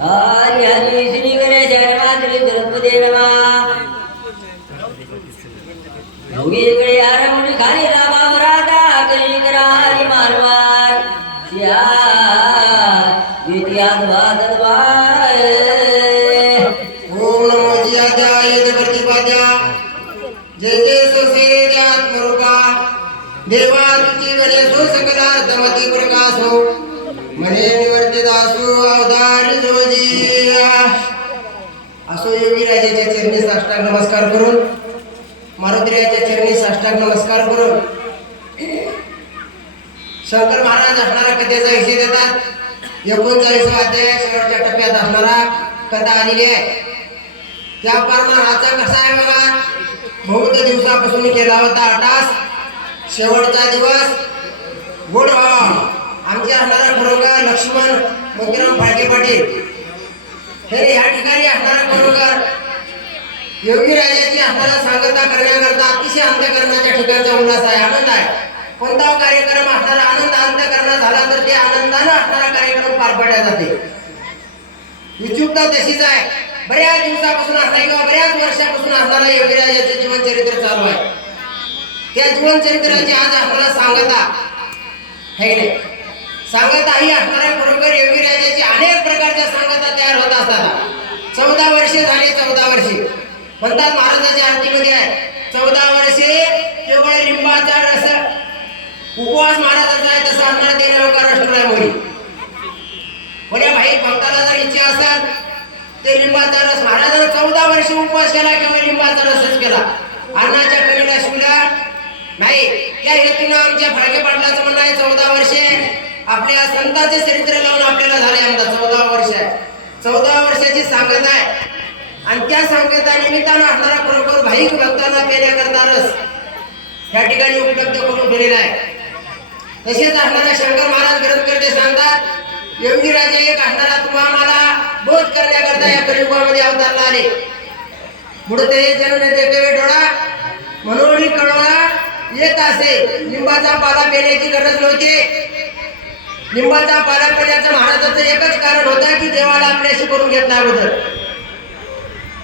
हरी श्री गणेश नमः श्री द्रौपदी नमः योगीकडे आरंभ खाली रामा राधा करी करा हरी मानवार सकलार्थमती प्रकाशो मने निवर्तिदासो अवतार जोजी असो योगी राजाच्या चरणी साष्टांग नमस्कार करून मारुतीराजाच्या चरणी साष्टांग नमस्कार करून. शंकर महाराज असणारा कथेचा हिशे देतात. एकोणचाळीस अध्याय शेवटच्या टप्प्यात असणारा कथा आलेली आहे. त्या परमानाचा कसा आहे बघा? बहुत दिवसापासून केला होता अटास शेवटचा दिवस. गुड व्हावा आमचे असणारा खरोखर लक्ष्मण मोतीराम फाळके पाटील. हे या ठिकाणी असणारा खरोखर योगी राजाची असणारा सांगता करण्याकरता अतिशय अंत्यकरणाच्या ठिकाणचा उल्हास आहे आनंद आहे. कोणता हो कार्यक्रम? असणारा आनंद अंत्यकरण झाला तर ते आनंदानं असणारा कार्यक्रम पार पाडला जाते विचुकता तशीच आहे. बऱ्याच दिवसापासून असणार किंवा बऱ्याच वर्षापासून असणारा योगीराजाचं जीवनचरित्र चालू आहे. त्या जीवनचरित्राची आज आपल्याला सांगत है की सांगता ही असणाऱ्या बरोबर योगीराजाची अनेक प्रकारच्या सांगता तयार होत असतात. चौदा वर्षे झाली चौदा वर्षे. म्हणतात महाराजाच्या आरतीमध्ये आहे? चौदा वर्षे केवळ लिंबाचा रस. उपवास महाराजाचा आहे तसा असणारा ते नवकार राष्ट्रमोळी कोण्या भाई भक्ताला जर इच्छा असाल ते लिंबाचा रस. महाराजांना चौदा वर्ष उपवास केला किंवा लिंबाचा रसच केला. अन्नाच्या कवीला शिवला नाही या हेतून आमच्या फडके पाटलाचं म्हणणं आहे चौदा वर्षे आपल्या संतांचे चरित्र लावून आपल्याला झाले आमचा चौदा वर्ष. आहे चौदा वर्षाची सांगत आहे. आणि त्या सांगता निमित्तानं असणारा खरोखर भाईक भक्तांना पेण्याकरता रस या ठिकाणी उपलब्ध करून ठेवलेला आहे. तसेच असणारा शंकर महाराज ग्रंथकर्ते सांगतात योगी राजे एक असणारा तुम्हा मला बोध करण्याकरता या कलियुगामध्ये अवतारला आले. पुढे ते जन्म ते डोळा म्हणून कळवळा येत असे. लिंबाचा पाला पेण्याची गरज नव्हती. लिंबाचा पाला पेण्याचं महाराजाचं एकच कारण होतं की देवाला आपल्याशी करून घेतला अगोदर.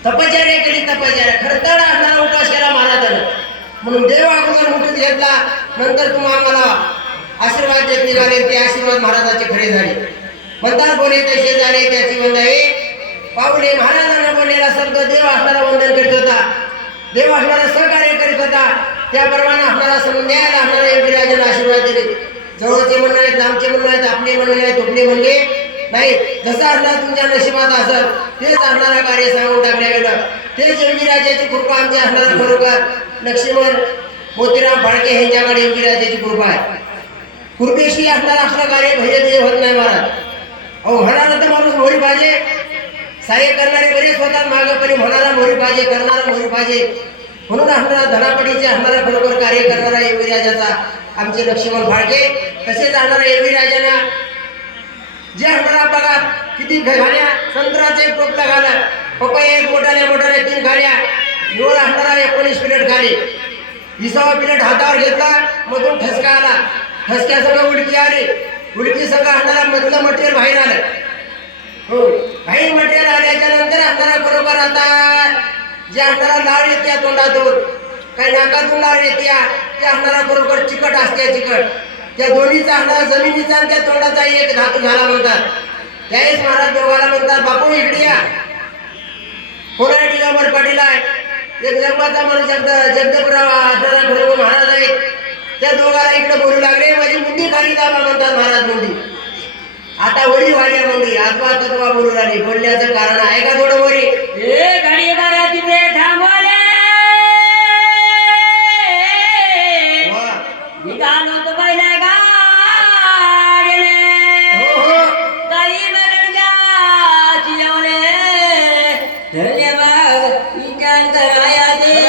तपश्चर्या केली तपश्चर्या. खरतड असणारा उपवास केला महाराजानं. म्हणून देव अगोदर उठून घेतला नंतर तुम्हा आम्हाला आशीर्वाद देत निघाले. ते आशीर्वाद महाराजाचे खरे झाले. म्हणतात बोले तसे झाले त्याची वंदावे पाहुणे महाराजांना बोललेला शब्द देव असणारा वंदन करीत होता. देव असणारा सहकार्य करीत होता. त्याप्रमाणे असणारा समन्यायाला आपल्याला योगी राजाने आशीर्वाद दिले. जवळचे म्हणणं आहेत लांबचे म्हणणं आहेत आपले म्हणणे आहेत तुपले म्हणले नाही जसं असणार तुमच्या नशिबात असं तेच असणारा कार्य सांगून टाकल्या गेलं. तेच योगी राजाची कृपा आमच्या असणारा खरोखर लक्ष्मण मोतीराम फाळके यांच्याकडे योगी राजाची कृपा आहे. कृपेशी असणारा असलं कार्य भैया होत नाही महाराज. अहो म्हणाला तर माणूस मोरी पाहिजे. सहाय्य करणारे बरेच होतात मागं पण म्हणाला मोरी पाहिजे करणारा मोरी पाहिजे. म्हणून आम्हाला धडापडीचे आम्हाला बरोबर कार्य करणारा एवढी राजाचा आमचे लक्ष्मण फाळके तसेच आणणारा एवढी राजाना जे आम्हाला बघा किती घाल्या संत्राचे टोपला घाला पपई एक मोठाल्या मोठाल्या तीन खाल्या डोळ आणणारा एकोणीस पिरियड खाली विसावा पिरियड हातावर घेतला मधून ठसका आला. ठसक्या सगळं उडकी आली. उडकी सगळं आणणारा मधलं मटेरियल बाहेर आलं. हो बाहेर मटेरियल आल्याच्यानंतर आणणारा बरोबर आता जे असणारा लाळ येत्या तोंडातून काही नाकातून लाळ येत्या त्या अंगाला बरोबर चिकट असते चिकट. त्या दोन्हीचा असणारा जमिनीचा आणि त्या तोंडाचा एक धातू झाला म्हणतात. त्यावेळेस महाराज देवाला म्हणतात बापू इकडे या. कोणा टिकावर पाटील आहे. एक जन्माचा माणूस जगद जगदपराव असणारा बरोबर महाराज आहे. त्या दोघाला इकडे बोलू लागले माझी मुंडी खाली दाबा म्हणतात महाराज मुंडी. आता वरी वाड्या मुंडी आजवा तत्वा बोलू लागली. बोलण्याचं कारण आहे का थोडं वरी? ए गाडी महाराज られたらあやで。